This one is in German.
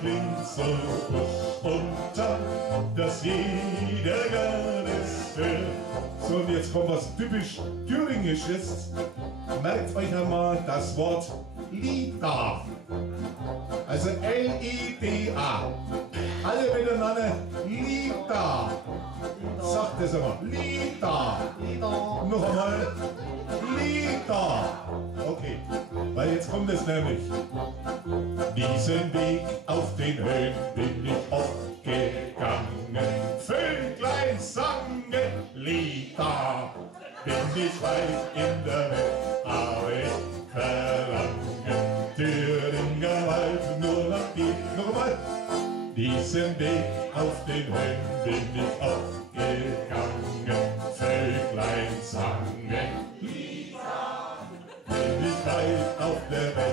klingt so frisch und dann, dass jeder gerne es hört. So, und jetzt kommt was typisch Thüringisches. Merkt euch einmal das Wort Lida. Also L-I-D-A. Alle miteinander Lida. Sagt das einmal. Lida. Noch einmal. Lida. Okay, weil jetzt kommt es nämlich. Diesen Weg auf den Höhen bin ich oft gegangen. Vöglein sangen Lieder. Bin ich weit in der Welt, aber ich verlange Thüringer Wald nur nach dir. Noch einmal. Diesen Weg auf den Höhen bin ich oft gegangen. Vöglein sangen Lieder. Bin ich weit auf der Welt.